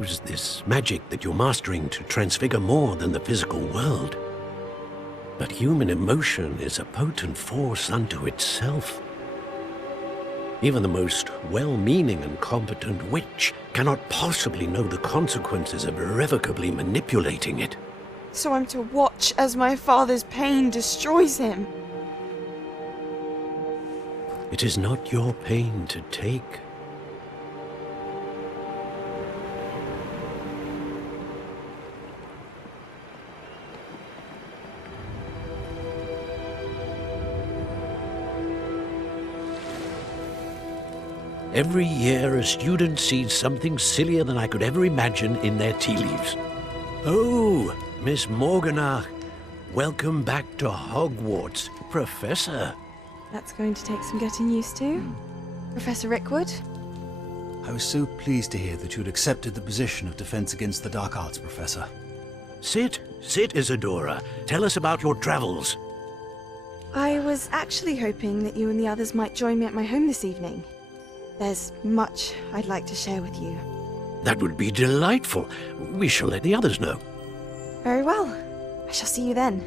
Use this magic that you're mastering to transfigure more than the physical world. But human emotion is a potent force unto itself. Even the most well-meaning and competent witch cannot possibly know the consequences of irrevocably manipulating it. So I'm to watch as my father's pain destroys him? It is not your pain to take. Every year, a student sees something sillier than I could ever imagine in their tea leaves. Oh, Miss Morganach, welcome back to Hogwarts, Professor. That's going to take some getting used to. Professor Rickwood? I was so pleased to hear that you'd accepted the position of Defense Against the Dark Arts, Professor. Sit, Isadora. Tell us about your travels. I was actually hoping that you and the others might join me at my home this evening. There's much I'd like to share with you. That would be delightful. We shall let the others know. Very well. I shall see you then.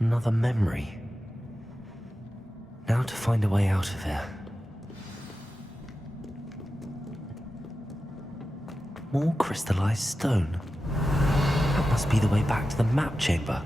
Another memory. Now to find a way out of here. More crystallized stone. That must be the way back to the map chamber.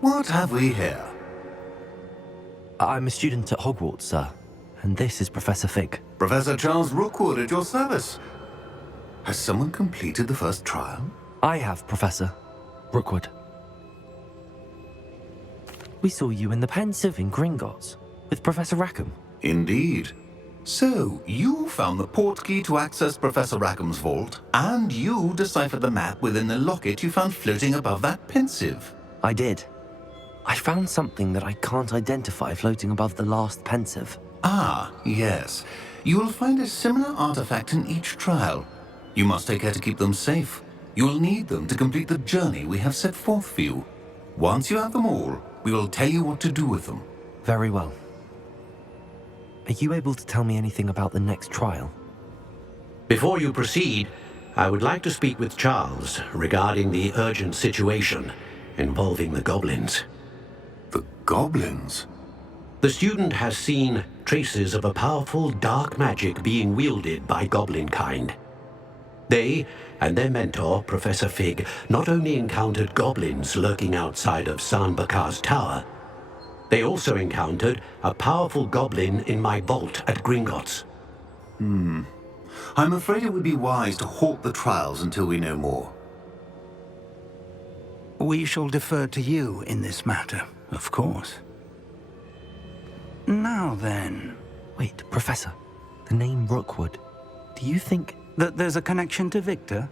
What have we here? I'm a student at Hogwarts, sir. And this is Professor Fig. Professor Charles Rookwood at your service. Has someone completed the first trial? I have, Professor Rookwood. We saw you in the Pensive in Gringotts with Professor Rackham. Indeed. So, you found the portkey to access Professor Rackham's vault, and you deciphered the map within the locket you found floating above that Pensive. I did. I found something that I can't identify floating above the last Pensive. Ah, yes. You will find a similar artifact in each trial. You must take care to keep them safe. You will need them to complete the journey we have set forth for you. Once you have them all, we will tell you what to do with them. Very well. Are you able to tell me anything about the next trial? Before you proceed, I would like to speak with Charles regarding the urgent situation involving the goblins. The goblins? The student has seen traces of a powerful dark magic being wielded by goblin kind. They and their mentor, Professor Fig, not only encountered goblins lurking outside of Sanbakar's tower, they also encountered a powerful goblin in my vault at Gringotts. I'm afraid it would be wise to halt the trials until we know more. We shall defer to you in this matter, of course. Now then, Wait, Professor. The name Rookwood. Do you think... that there's a connection to Victor?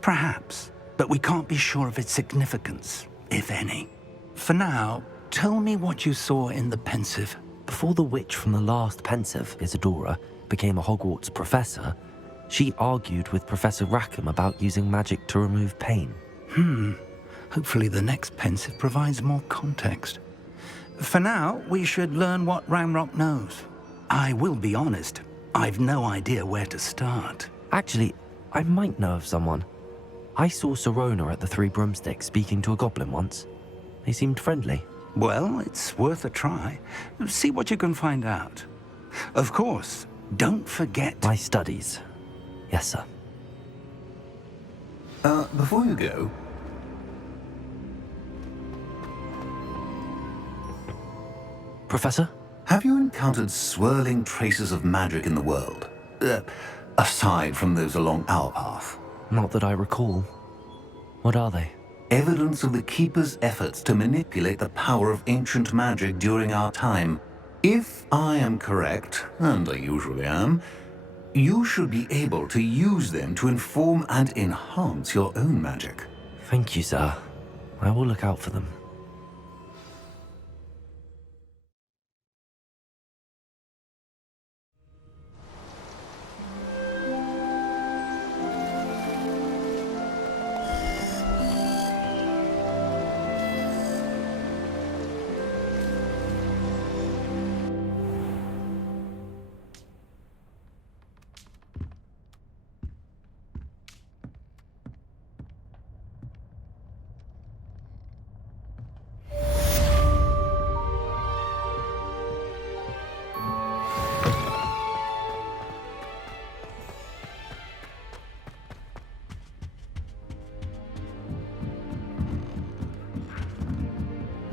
Perhaps, but we can't be sure of its significance, if any. For now, tell me what you saw in the Pensive. Before the witch from the last Pensive, Isadora, became a Hogwarts professor, she argued with Professor Rackham about using magic to remove pain. Hopefully the next Pensive provides more context. For now, we should learn what Ramrock knows. I will be honest, I've no idea where to start. Actually, I might know of someone. I saw Serona at the Three Broomsticks speaking to a goblin once. They seemed friendly. Well, it's worth a try. See what you can find out. Of course, don't forget... My studies. Yes, sir. Before you go, Professor? have you encountered swirling traces of magic in the world? Aside from those along our path. Not that I recall. What are they? Evidence of the Keeper's efforts to manipulate the power of ancient magic during our time. If I am correct, and I usually am, You should be able to use them to inform and enhance your own magic. Thank you, sir. I will look out for them.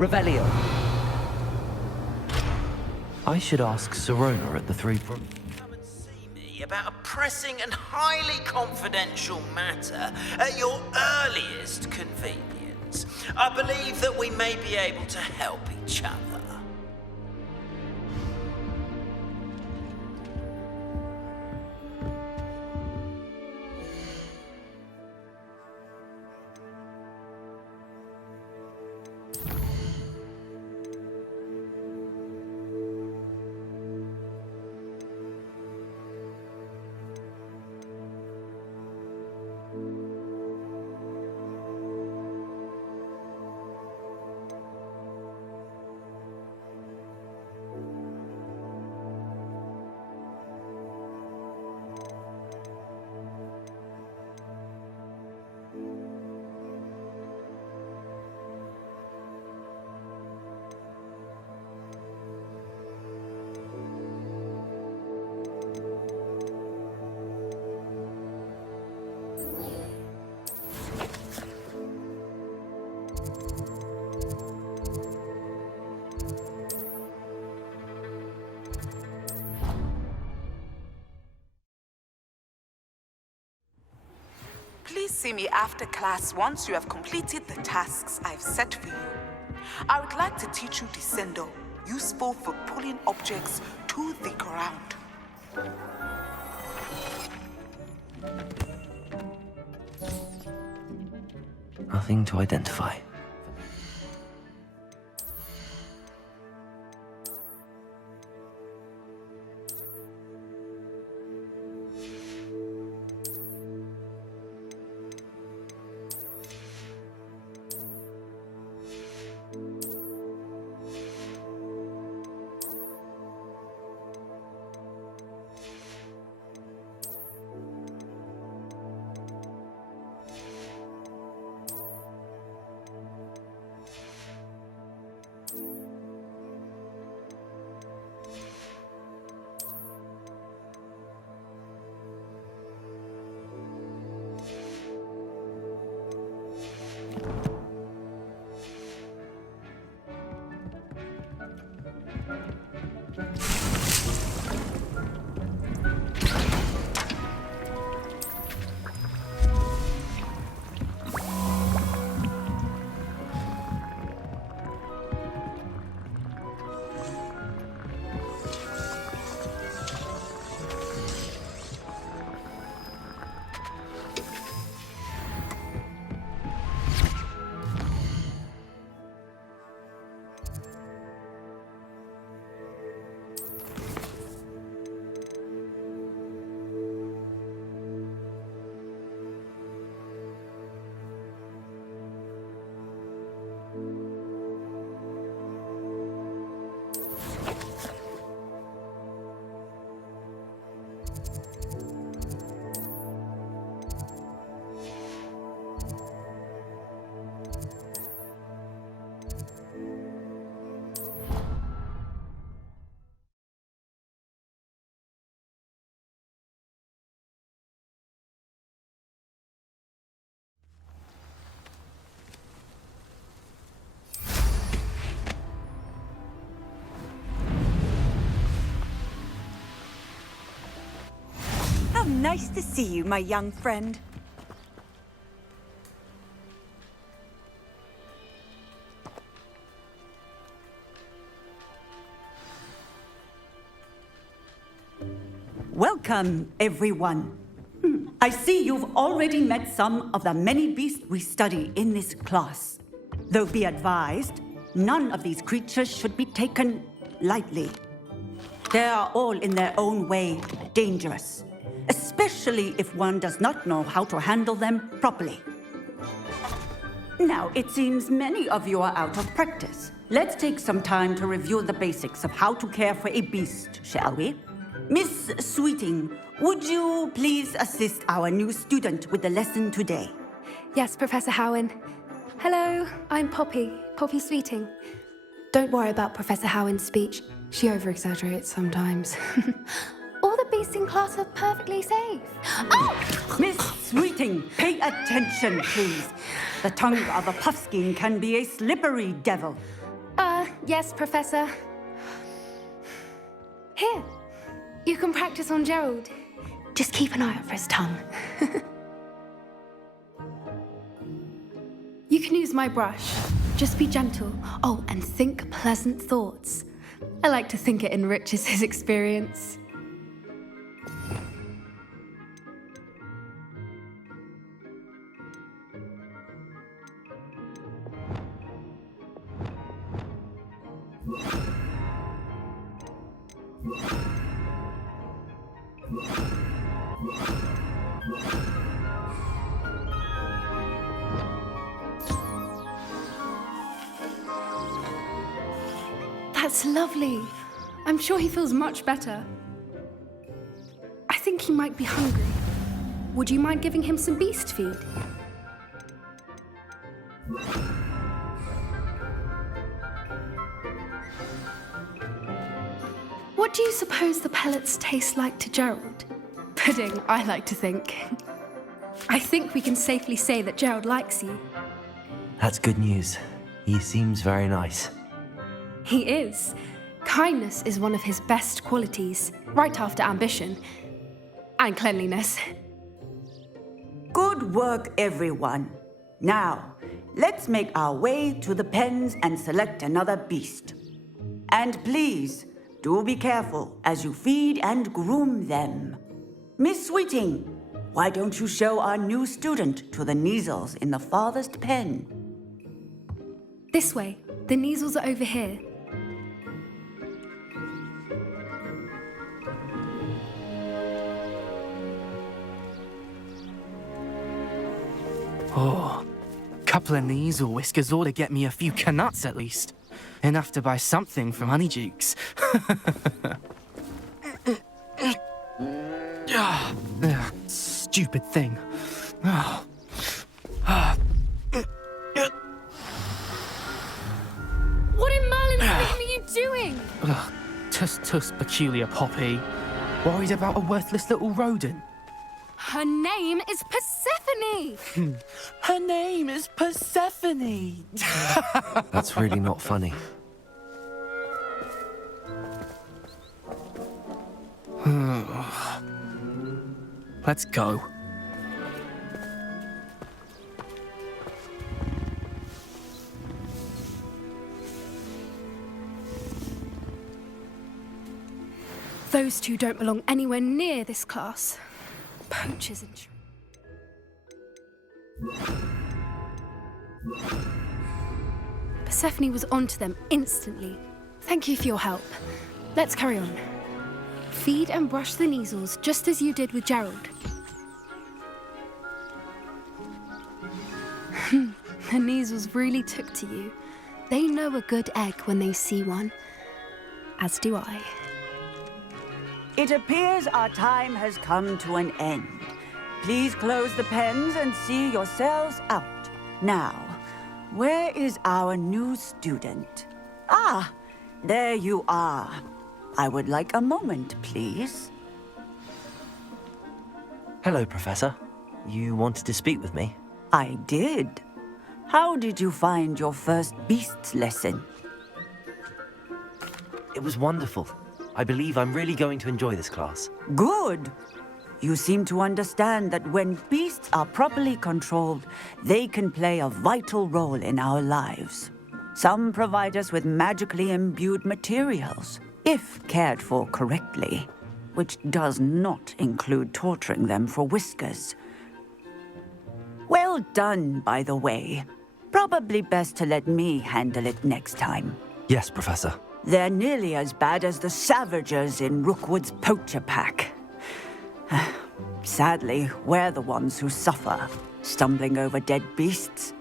Revelio. I should ask Sirona at the Three Come and see me about a pressing and highly confidential matter at your earliest convenience. I believe that we may be able to help each other. Please see me after class once you have completed the tasks I've set for you. I would like to teach you Descendo, useful for pulling objects to the ground. Nothing to identify. How nice to see you, my young friend. Welcome. Welcome, everyone. I see you've already met some of the many beasts we study in this class. Though be advised, none of these creatures should be taken lightly. They are all in their own way dangerous, especially if one does not know how to handle them properly. Now, it seems many of you are out of practice. Let's take some time to review the basics of how to care for a beast, shall we? Miss Sweeting, would you please assist our new student with the lesson today? Yes, Professor Howen. Hello, I'm Poppy Sweeting. Don't worry about Professor Howen's speech. She over-exaggerates sometimes. All the beasts in class are perfectly safe. Oh! Miss Sweeting, pay attention, please. The tongue of a puffskein can be a slippery devil. Yes, Professor. Here, you can practice on Gerald. Just keep an eye out for his tongue. You can use my brush. Just be gentle. Oh, and think pleasant thoughts. I like to think it enriches his experience. That's lovely. I'm sure he feels much better. I think he might be hungry. Would you mind giving him some beast feed? What do you suppose the pellets taste like to Gerald? Pudding, I like to think. I think we can safely say that Gerald likes you. That's good news. He seems very nice. He is. Kindness is one of his best qualities, right after ambition. And cleanliness. Good work, everyone. Now, let's make our way to the pens and select another beast. And please, do be careful as you feed and groom them. Miss Sweeting, why don't you show our new student to the Neasels in the farthest pen? This way. The Neasels are over here. Oh, couple of Neasel whiskers ought to get me a few canuts at least. Enough to buy something from Honeydukes. Stupid thing. What in Merlin's name are you doing? Tuss, peculiar Poppy. Worried about a worthless little rodent. Her name is Persephone! Her name is Persephone! That's really not funny. Let's go. Those two don't belong anywhere near this class. Poachers and... Persephone was onto them instantly. Thank you for your help. Let's carry on. Feed and brush the Neasels just as you did with Gerald. The Neasels really took to you. They know a good egg when they see one. As do I. It appears our time has come to an end. Please close the pens and see yourselves out. Now, where is our new student? Ah, there you are. I would like a moment, please. Hello, Professor. You wanted to speak with me? I did. How did you find your first beasts lesson? It was wonderful. I believe I'm really going to enjoy this class. Good. You seem to understand that when beasts are properly controlled, they can play a vital role in our lives. Some provide us with magically imbued materials, if cared for correctly. which does not include torturing them for whiskers. Well done, by the way. Probably best to let me handle it next time. Yes, Professor. They're nearly as bad as the Savagers in Rookwood's poacher pack. Sadly, we're the ones who suffer, stumbling over dead beasts.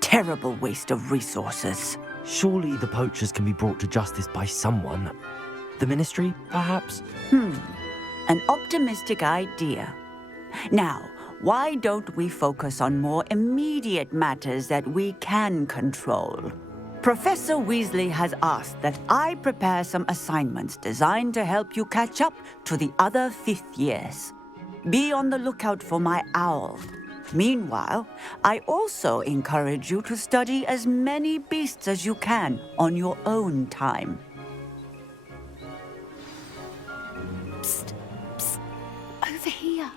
Terrible waste of resources. Surely the poachers can be brought to justice by someone. The Ministry, perhaps? An optimistic idea. Now, why don't we focus on more immediate matters that we can control? Professor Weasley has asked that I prepare some assignments designed to help you catch up to the other 5th years. Be on the lookout for my owl. Meanwhile, I also encourage you to study as many beasts as you can on your own time. Psst, psst, over here.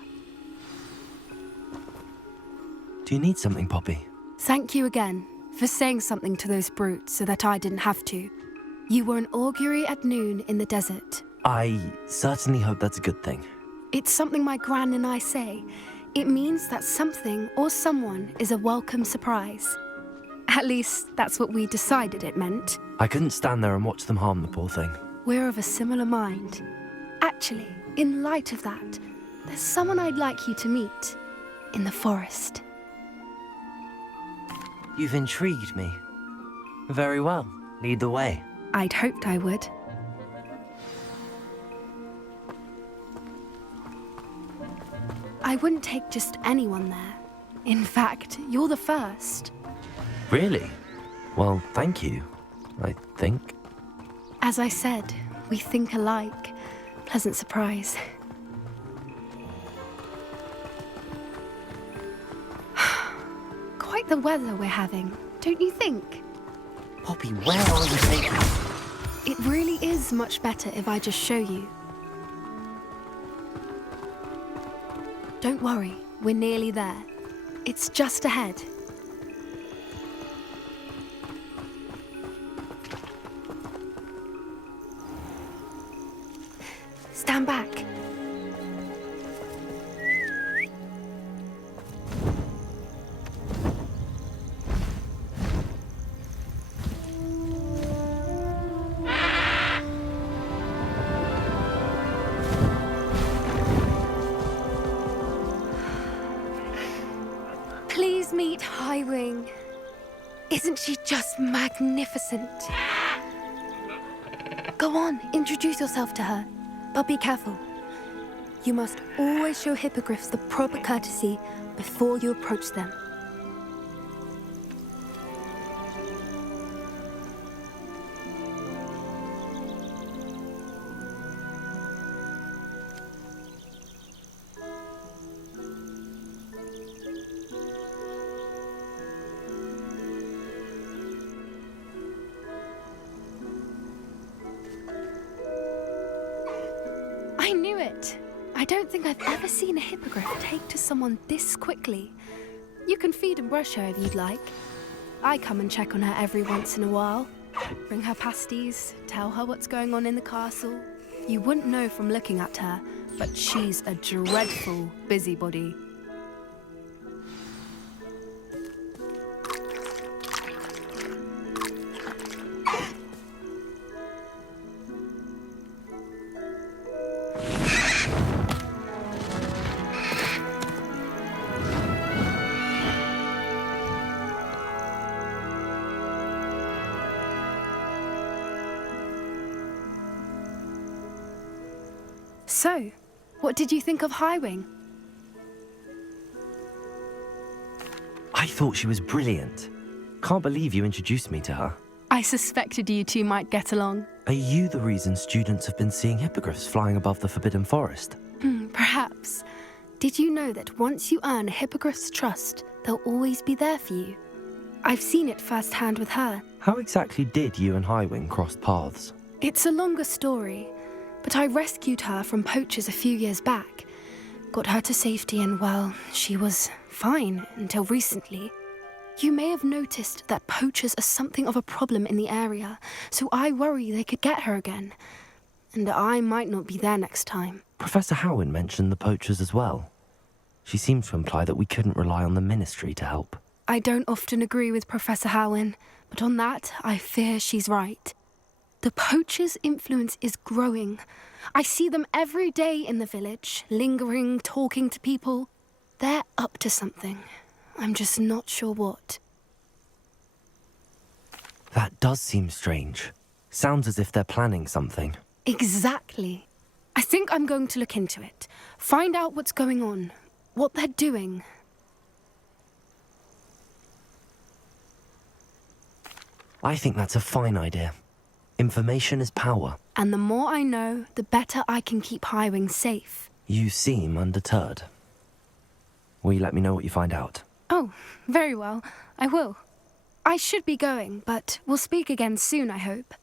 Do you need something, Poppy? Thank you again for saying something to those brutes so that I didn't have to. You were an augury at noon in the desert. I certainly hope that's a good thing. It's something my gran and I say. It means that something or someone is a welcome surprise. At least, that's what we decided it meant. I couldn't stand there and watch them harm the poor thing. We're of a similar mind. Actually, in light of that, there's someone I'd like you to meet in the forest. You've intrigued me. Very well. Lead the way. I'd hoped I would. I wouldn't take just anyone there. In fact, you're the first. Really? Well, thank you, I think. As I said, we think alike. Pleasant surprise. Quite the weather we're having, don't you think? Poppy, where are you taking me? It really is much better if I just show you. Don't worry, we're nearly there. It's just ahead. Stand back. Please meet Highwing. Isn't she just magnificent? Go on, introduce yourself to her. But be careful. You must always show hippogriffs the proper courtesy before you approach them. I knew it! I don't think I've ever seen a hippogriff take to someone this quickly. You can feed and brush her if you'd like. I come and check on her every once in a while. Bring her pasties, tell her what's going on in the castle. You wouldn't know from looking at her, but she's a dreadful busybody. So, what did you think of Highwing? I thought she was brilliant. Can't believe you introduced me to her. I suspected you two might get along. Are you the reason students have been seeing hippogriffs flying above the Forbidden Forest? Perhaps. Did you know that once you earn a hippogriff's trust, they'll always be there for you? I've seen it firsthand with her. How exactly did you and Highwing cross paths? It's a longer story, but I rescued her from poachers a few years back. Got her to safety and, well, she was fine until recently. You may have noticed that poachers are something of a problem in the area, so I worry they could get her again. And I might not be there next time. Professor Howin mentioned the poachers as well. She seemed to imply that we couldn't rely on the Ministry to help. I don't often agree with Professor Howin, but on that, I fear she's right. The poachers' influence is growing. I see them every day in the village, lingering, talking to people. They're up to something. I'm just not sure what. That does seem strange. Sounds as if they're planning something. Exactly. I think I'm going to look into it. Find out what's going on, what they're doing. I think that's a fine idea. Information is power. And the more I know, the better I can keep Highwing safe. You seem undeterred. Will you let me know what you find out? Oh, very well. I will. I should be going, but we'll speak again soon, I hope.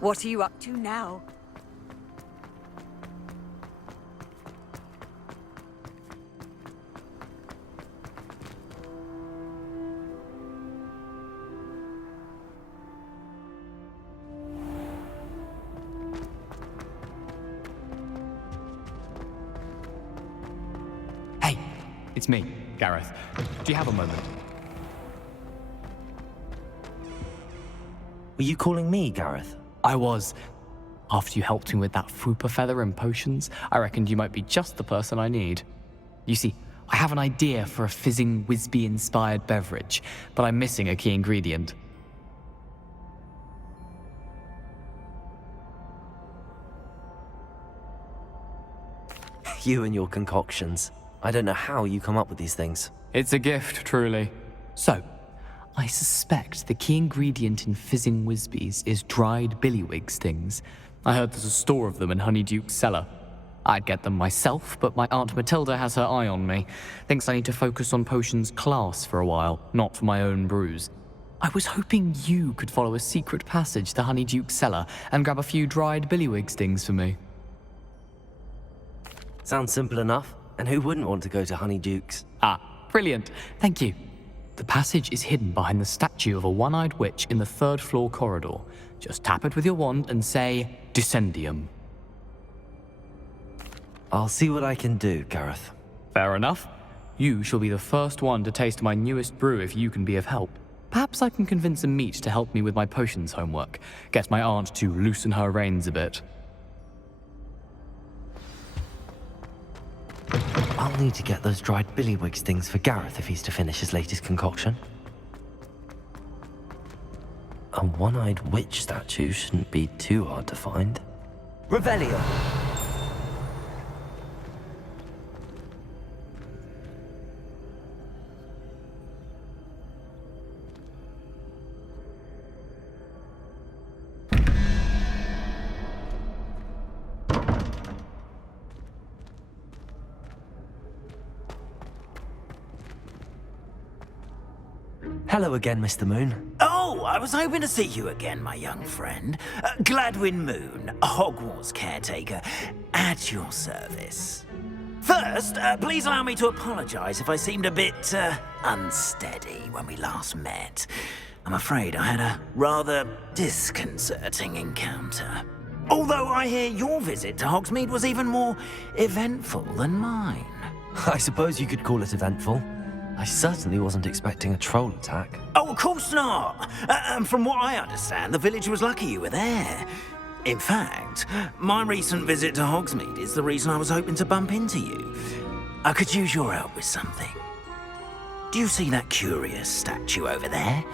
What are you up to now? Hey, it's me, Gareth. Do you have a moment? Were you calling me, Gareth? I was. After you helped me with that Fupa feather and potions, I reckoned you might be just the person I need. You see, I have an idea for a fizzing Whizbee-inspired beverage, but I'm missing a key ingredient. You and your concoctions. I don't know how you come up with these things. It's a gift, truly. So, I suspect the key ingredient in fizzing Whizbees is dried billywig stings. I heard there's a store of them in Honeyduke's cellar. I'd get them myself, but my Aunt Matilda has her eye on me. Thinks I need to focus on potions class for a while, not for my own brews. I was hoping you could follow a secret passage to Honeyduke's cellar and grab a few dried billywig stings for me. Sounds simple enough. And who wouldn't want to go to Honeyduke's? Ah, brilliant. Thank you. The passage is hidden behind the statue of a one-eyed witch in the third-floor corridor. Just tap it with your wand and say, Descendium. I'll see what I can do, Gareth. Fair enough. You shall be the first one to taste my newest brew if you can be of help. Perhaps I can convince a meat to help me with my potions homework. Get my aunt to loosen her reins a bit. I'll need to get those dried billywig stings for Gareth if he's to finish his latest concoction. A one-eyed witch statue shouldn't be too hard to find. Revelio! Hello again, Mr. Moon. Oh, I was hoping to see you again, my young friend. Gladwin Moon, Hogwarts caretaker, at your service. First, please allow me to apologize if I seemed a bit unsteady when we last met. I'm afraid I had a rather disconcerting encounter. Although I hear your visit to Hogsmeade was even more eventful than mine. I suppose you could call it eventful. I certainly wasn't expecting a troll attack. Oh, of course not. And from what I understand, the village was lucky you were there. In fact, my recent visit to Hogsmeade is the reason I was hoping to bump into you. I could use your help with something. Do you see that curious statue over there?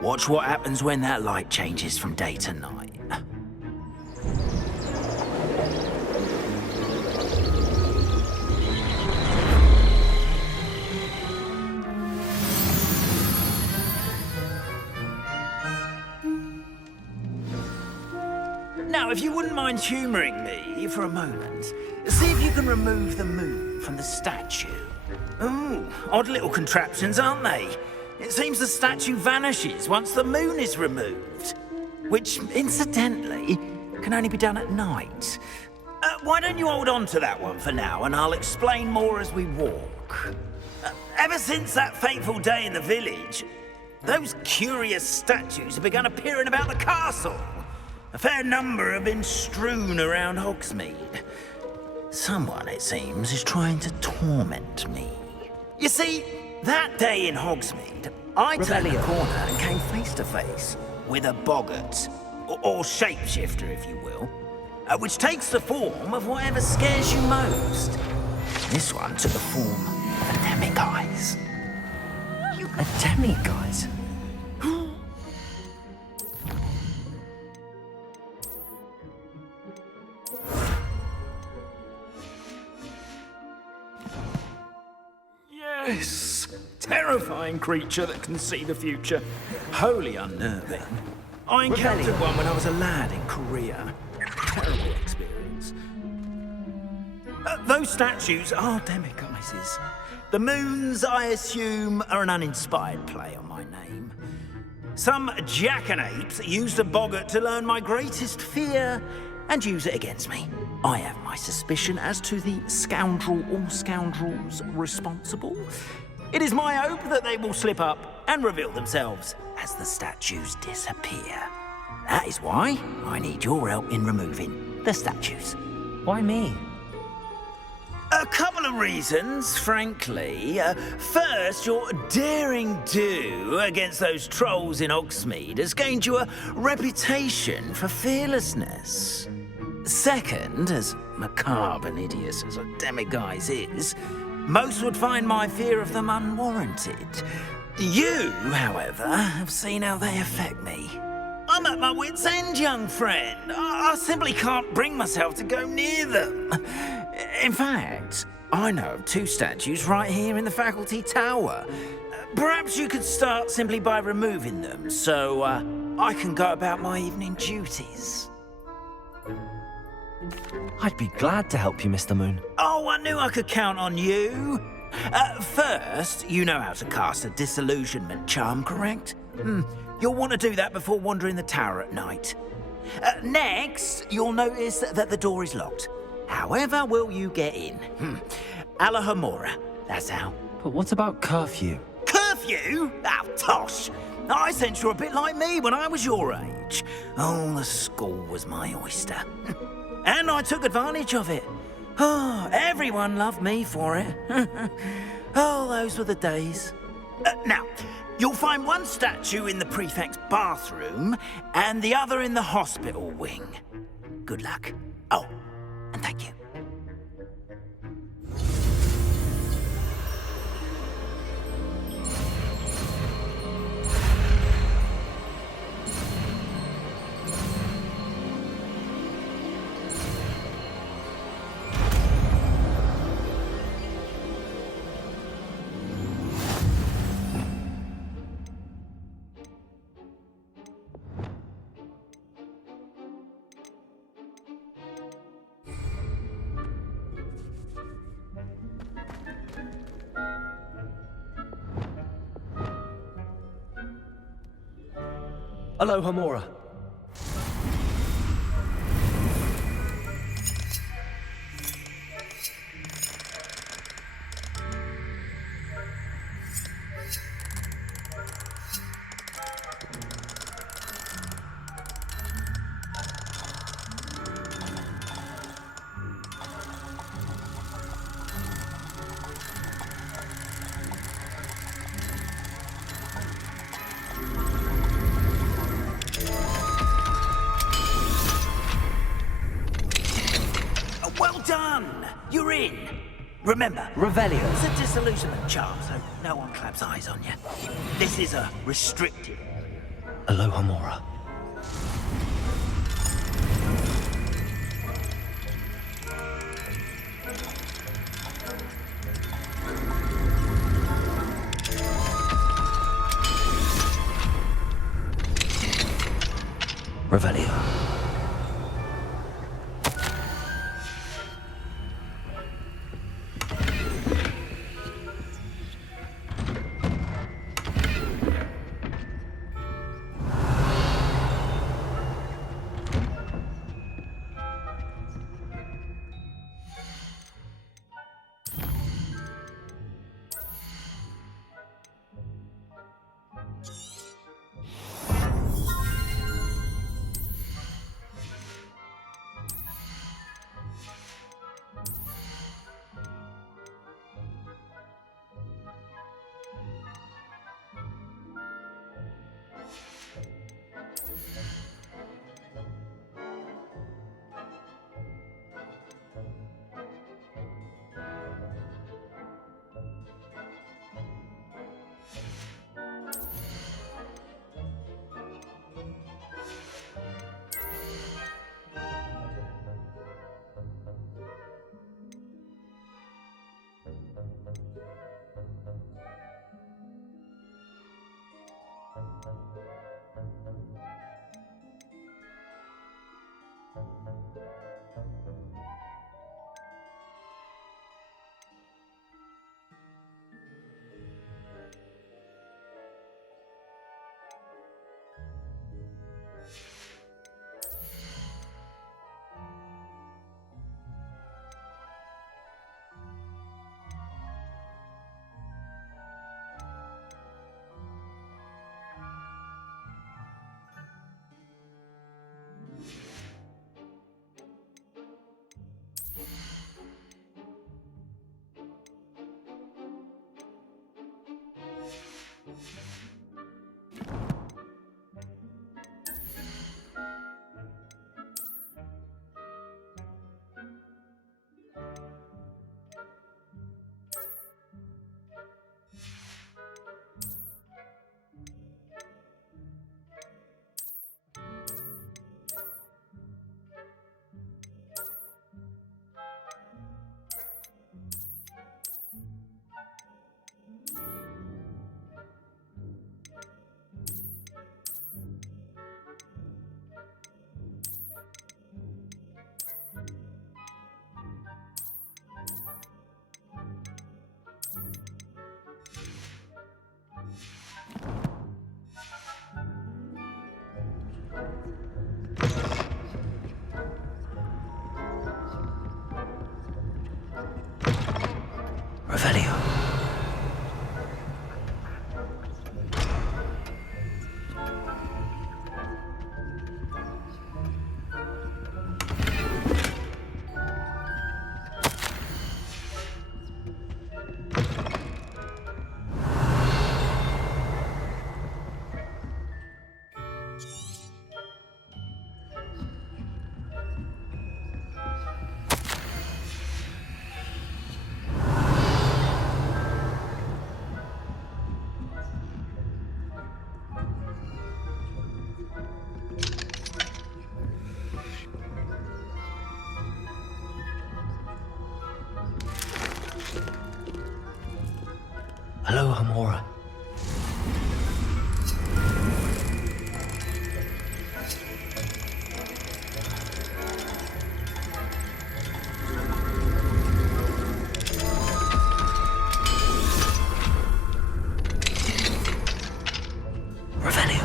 Watch what happens when that light changes from day to night. Now, if you wouldn't mind humouring me for a moment, see if you can remove the moon from the statue. Ooh, odd little contraptions, aren't they? It seems the statue vanishes once the moon is removed, which, incidentally, can only be done at night. Why don't you hold on to that one for now, and I'll explain more as we walk. Ever since that fateful day in the village, those curious statues have begun appearing about the castle. A fair number have been strewn around Hogsmeade. Someone, it seems, is trying to torment me. You see, that day in Hogsmeade, I turned the corner and came face to face with a boggart, or shapeshifter, if you will, which takes the form of whatever scares you most. This one took the form of a demiguise. A demiguise? Yes! Terrifying creature that can see the future. Wholly unnerving. I encountered one when I was a lad in Korea. Terrible experience. Those statues are demiguises. The moons, I assume, are an uninspired play on my name. Some jackanapes used a boggart to learn my greatest fear and use it against me. I have my suspicion as to the scoundrel or scoundrels responsible. It is my hope that they will slip up and reveal themselves as the statues disappear. That is why I need your help in removing the statues. Why me? A couple of reasons, frankly. First, your daring do against those trolls in Hogsmeade has gained you a reputation for fearlessness. Second, as macabre and hideous as a demiguise is, most would find my fear of them unwarranted. You, however, have seen how they affect me. I'm at my wit's end, young friend. I simply can't bring myself to go near them. In fact, I know of two statues right here in the faculty tower. Perhaps you could start simply by removing them, so I can go about my evening duties. I'd be glad to help you, Mr. Moon. Oh, I knew I could count on you. First, you know how to cast a disillusionment charm, correct? You'll want to do that before wandering the tower at night. Next, you'll notice that the door is locked. However will you get in? Alahomora, that's how. But what about curfew? Curfew? Oh, tosh. I sense you're a bit like me when I was your age. Oh, the school was my oyster. And I took advantage of it. Oh, everyone loved me for it. Oh, those were the days. Now, you'll find one statue in the prefect's bathroom and the other in the hospital wing. Good luck. Oh, and thank you. Aloha Mora. Well done! You're in! Remember, Revelio. it's a disillusionment charm, so no one claps eyes on you. This is a restricted. Aloha Mora. Revelio. Revelio. Aloha Mora. Revelio.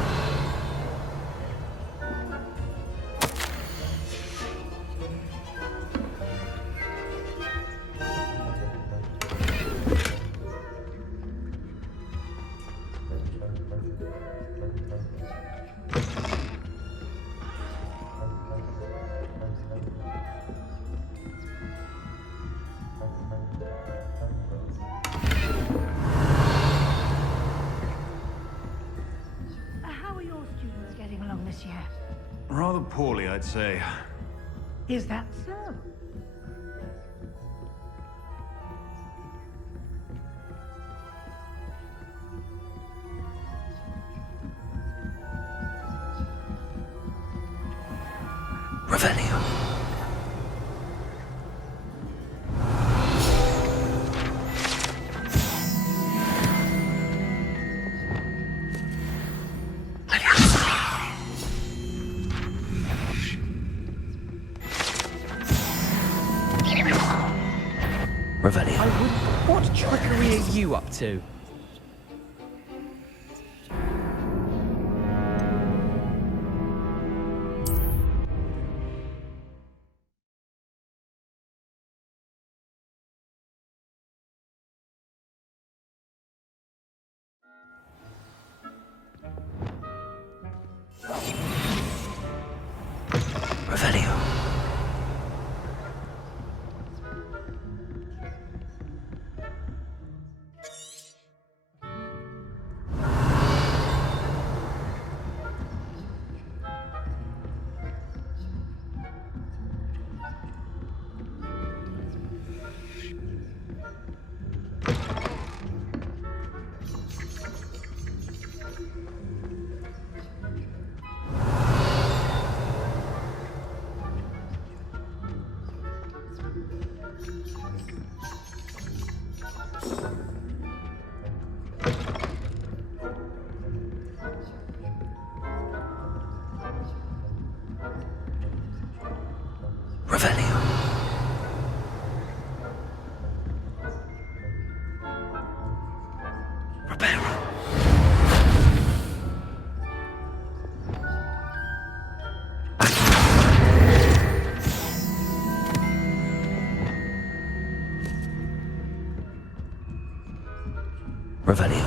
How are your students getting along this year? Rather poorly, I'd say. Is that so? Revelio. Revelio. I would. What trickery are you up to? Revelio. Revelio. Reparo. Revelio.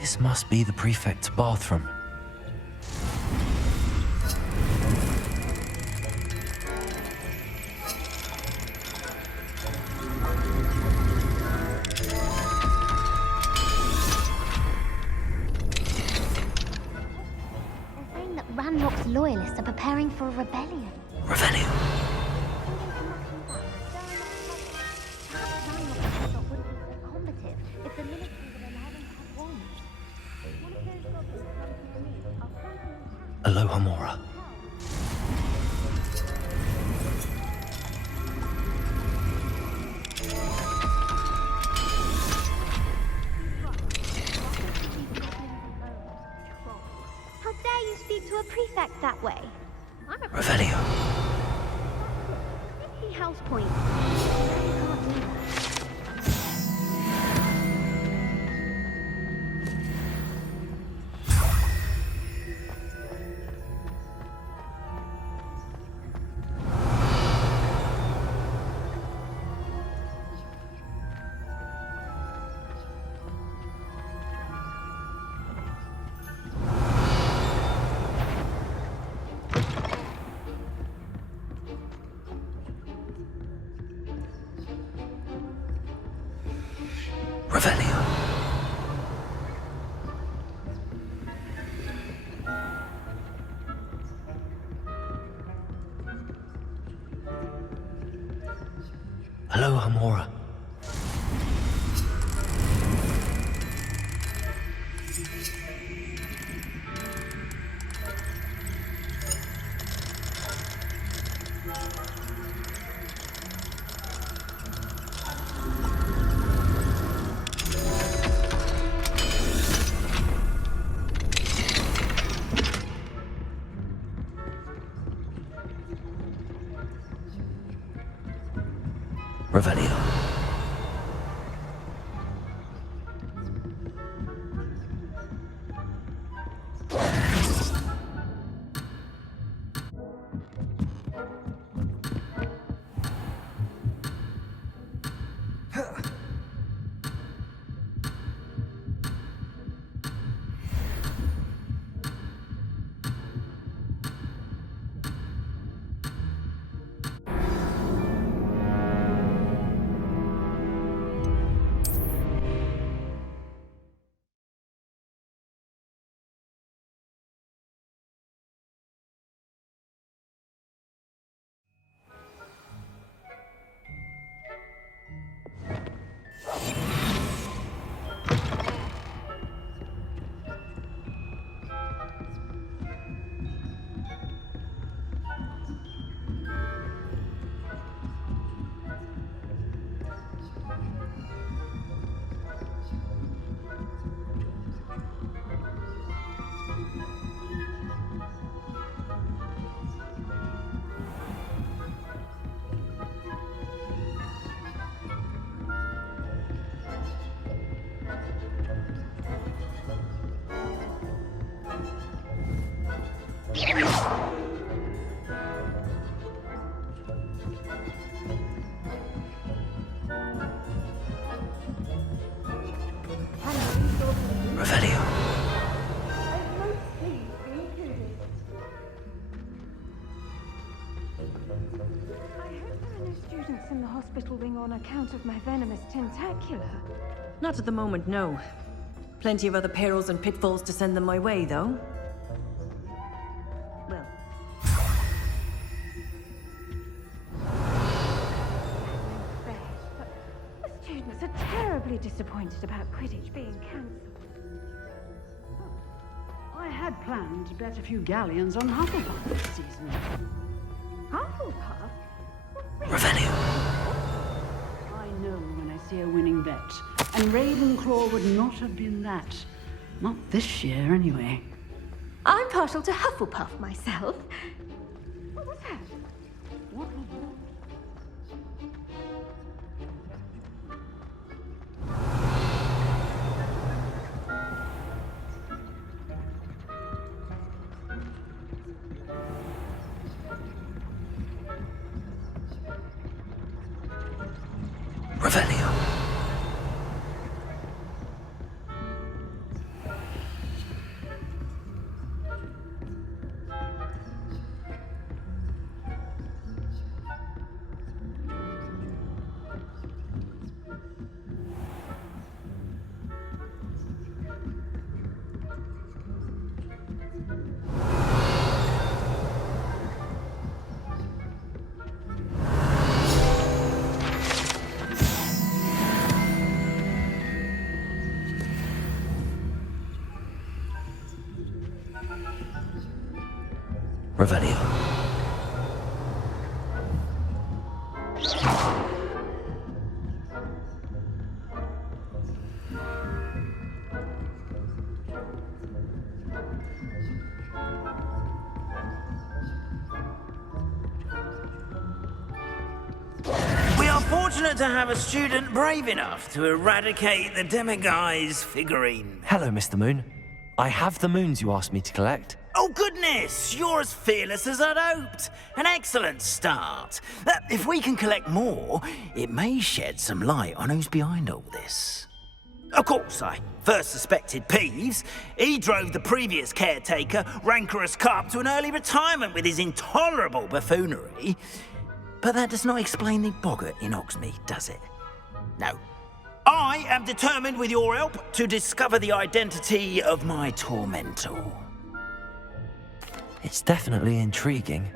This must be the prefect's bathroom. They're saying that Ranrock's loyalists are preparing for a rebellion. Revelio. Aloha Mora. How dare you speak to a prefect that way? I'm a Revelio. 50 house points. You can't do that. Revelio. Aloha Mora. on account of my venomous tentacula. Not at the moment, no. Plenty of other perils and pitfalls to send them my way, though. Well... The students are terribly disappointed about Quidditch being cancelled. I had planned to bet a few galleons on Hufflepuff this season. Hufflepuff? Revelio. I know when I see a winning bet, and Ravenclaw would not have been that. Not this year, anyway. I'm partial to Hufflepuff myself. What was that? What? Revelio. Revelio. We are fortunate to have a student brave enough to eradicate the Demiguise figurine. Hello, Mr. Moon. I have the moons you asked me to collect. Oh, goodness! You're as fearless as I'd hoped. An excellent start. If we can collect more, it may shed some light on who's behind all this. Of course, I first suspected Peeves. He drove the previous caretaker, Rancorous Carp, to an early retirement with his intolerable buffoonery. But that does not explain the boggart in Hogsmeade, does it? No. I am determined, with your help, to discover the identity of my tormentor. It's definitely intriguing.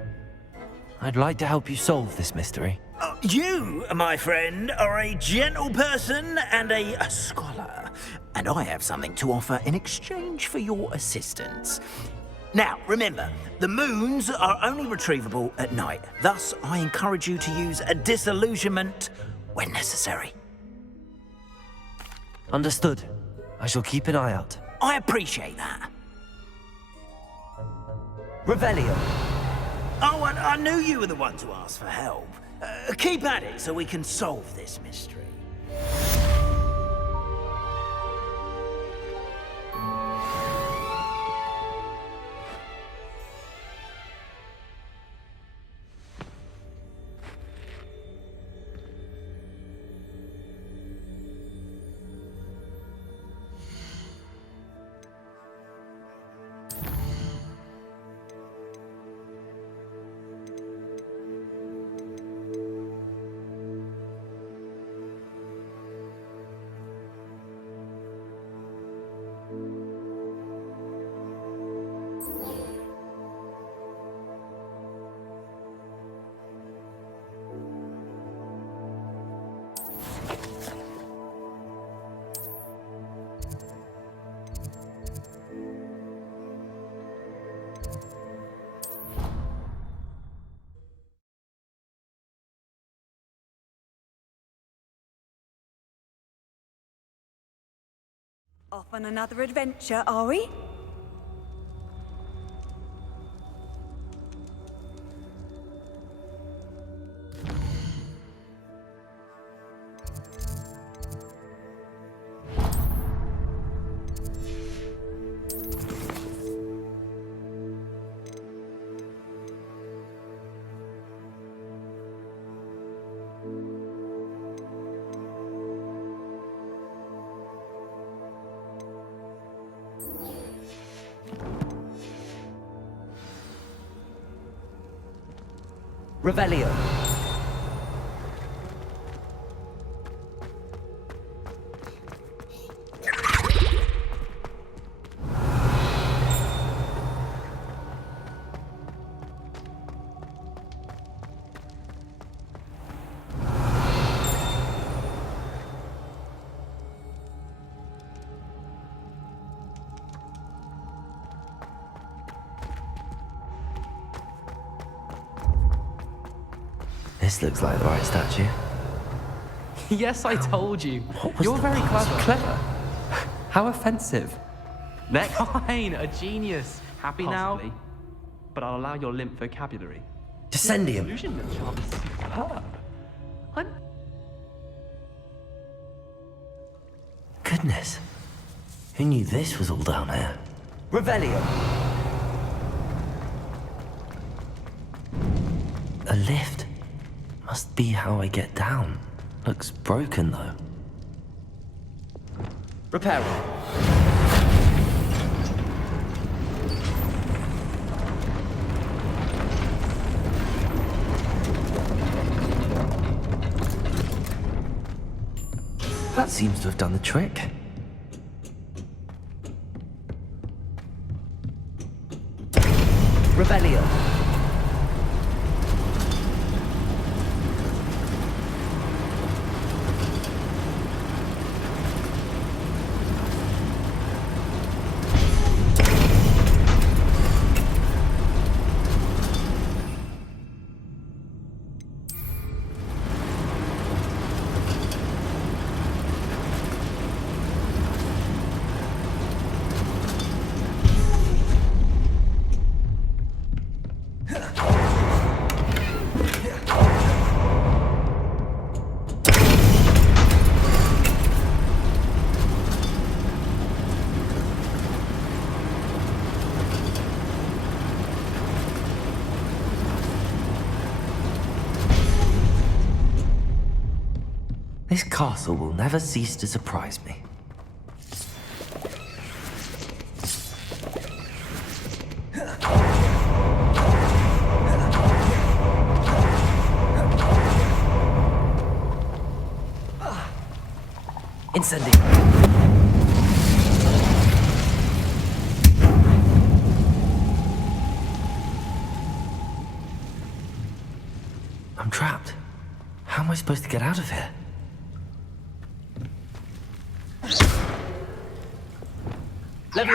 I'd like to help you solve this mystery. You, my friend, are a gentle person and a scholar, and I have something to offer in exchange for your assistance. Now, remember, the moons are only retrievable at night. Thus, I encourage you to use a disillusionment when necessary. Understood. I shall keep an eye out. I appreciate that. Revelio. Oh, and I knew you were the one to ask for help. Keep at it so we can solve this mystery. Off on another adventure, are we? Revelio. This looks like the right statue. Yes, I told you. was You're the very puzzle? clever. How offensive. Next line, a genius. Happy now? But I'll allow your limp vocabulary. Descendium. Illusion charm is superb. Goodness. Who knew this was all down here? Revelio. A lift. Must be how I get down. Looks broken though. Reparo. That seems to have done the trick. Revelio. This castle will never cease to surprise me. Incendium. I'm trapped. How am I supposed to get out of here? I'm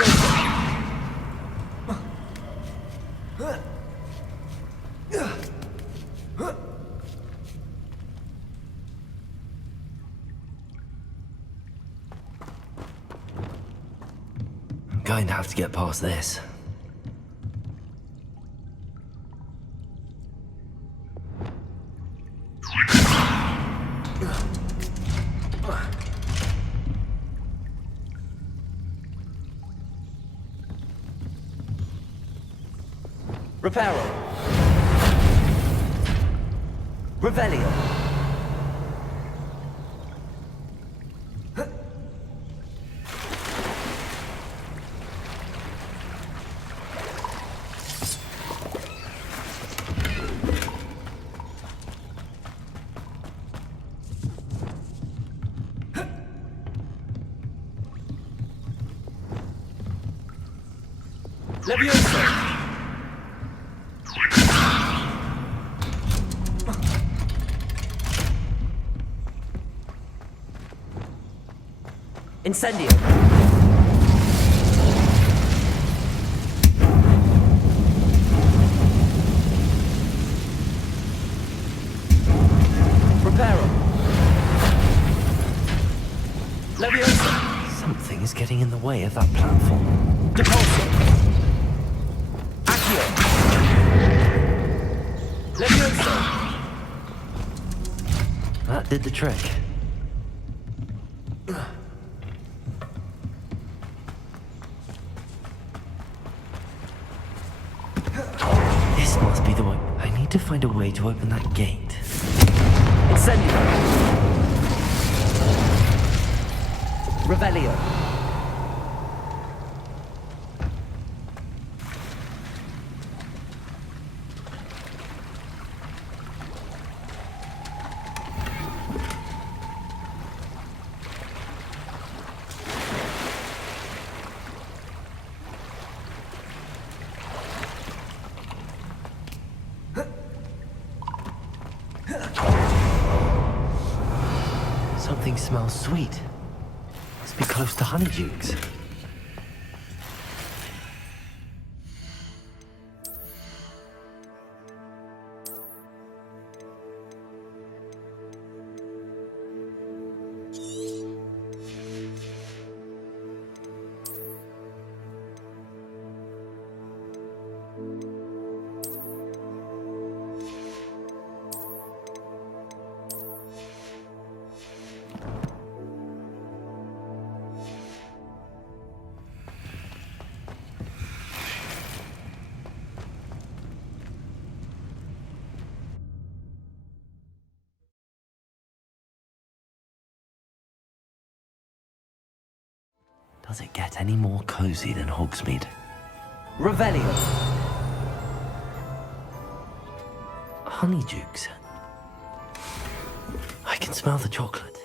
going to have to get past this. Reparo. Revelio. Levioso. Incendio. Reparo. Leviosa. Something is getting in the way of that platform. Depulso. Accio. Leviosa. That did the trick. This must be the way. I need to find a way to open that gate. Incendio. Revelio. Something smells sweet. Must be close to honeydukes. Does it get any more cozy than Hogsmeade? Revelio! Honeydukes. I can smell the chocolate.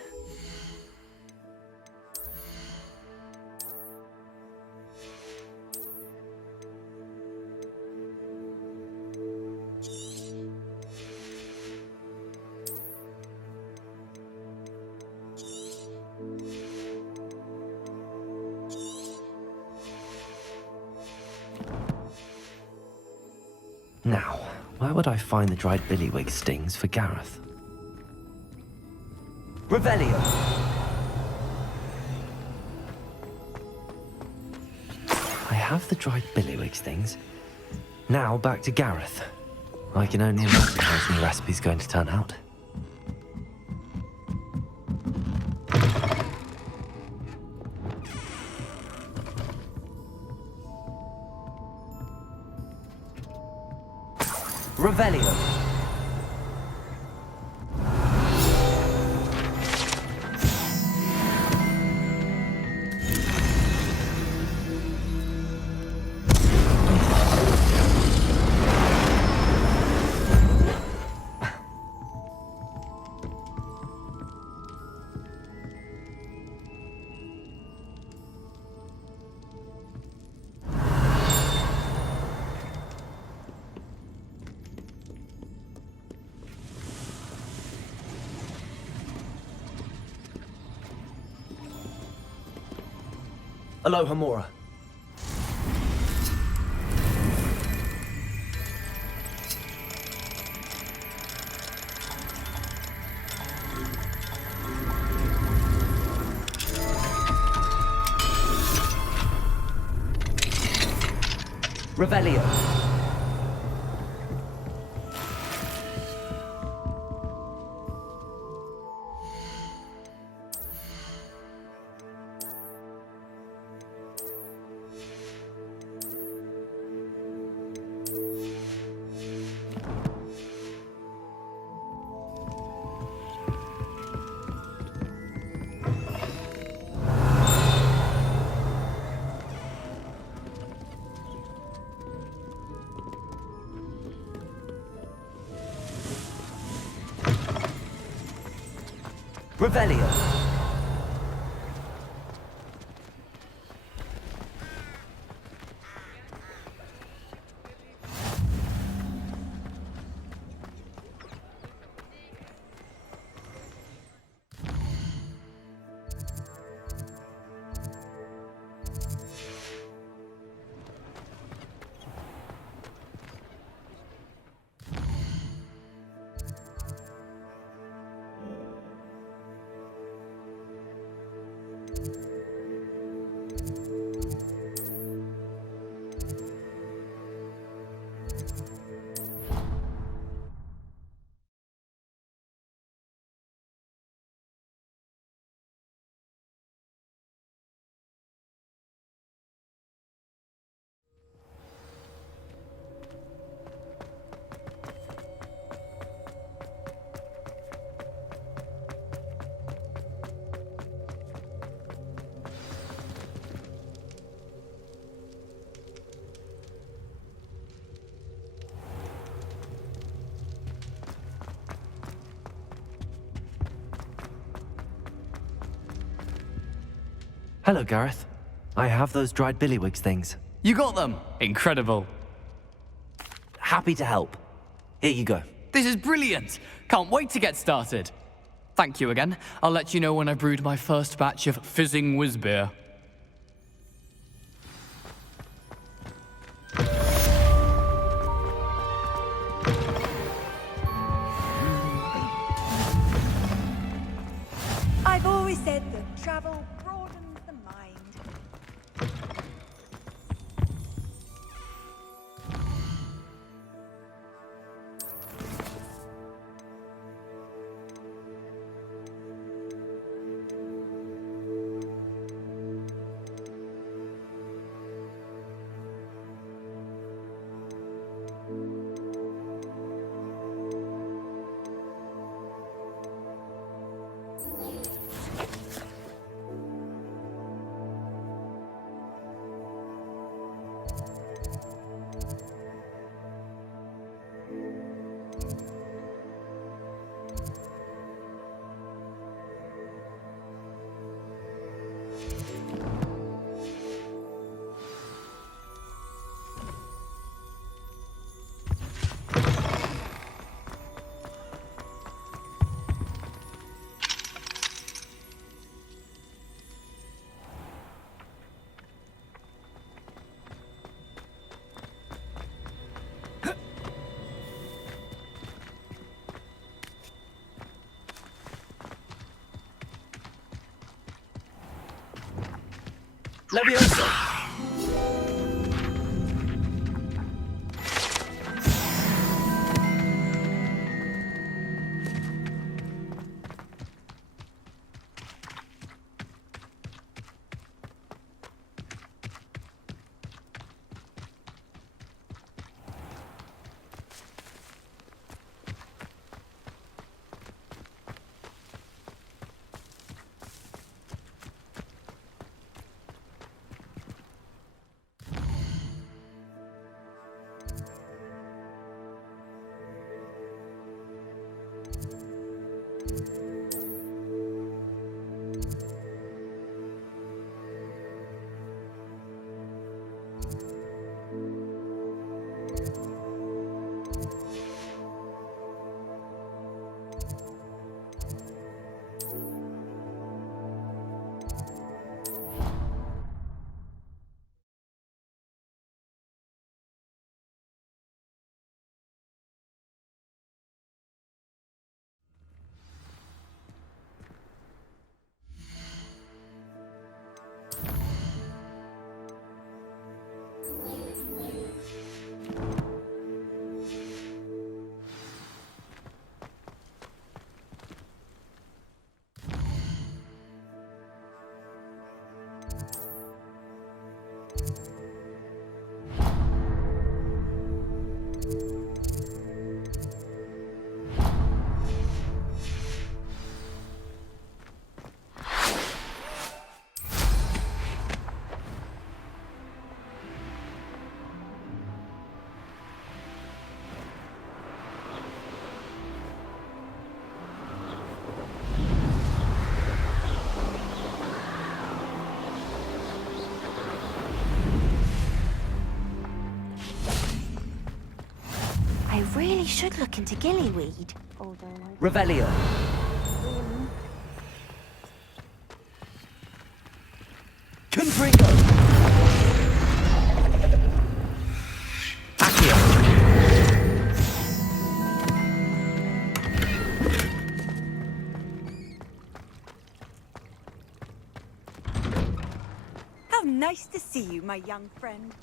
Now, where would I find the dried billywig stings for Gareth? Revelio! I have the dried billywig stings. Now back to Gareth. I can only imagine how his new recipe's going to turn out. Revelio! Aloha Mora. Revelio. Revelio. Hello, Gareth. I have those dried billywig things. You got them! Incredible. Happy to help. Here you go. This is brilliant! Can't wait to get started. Thank you again. I'll let you know when I brewed my first batch of fizzing whizbeer. I've always said that travel broadens the mind. Leviosa! I really should look into gillyweed. Revelio. Confringo. Accio. How nice to see you, my young friend.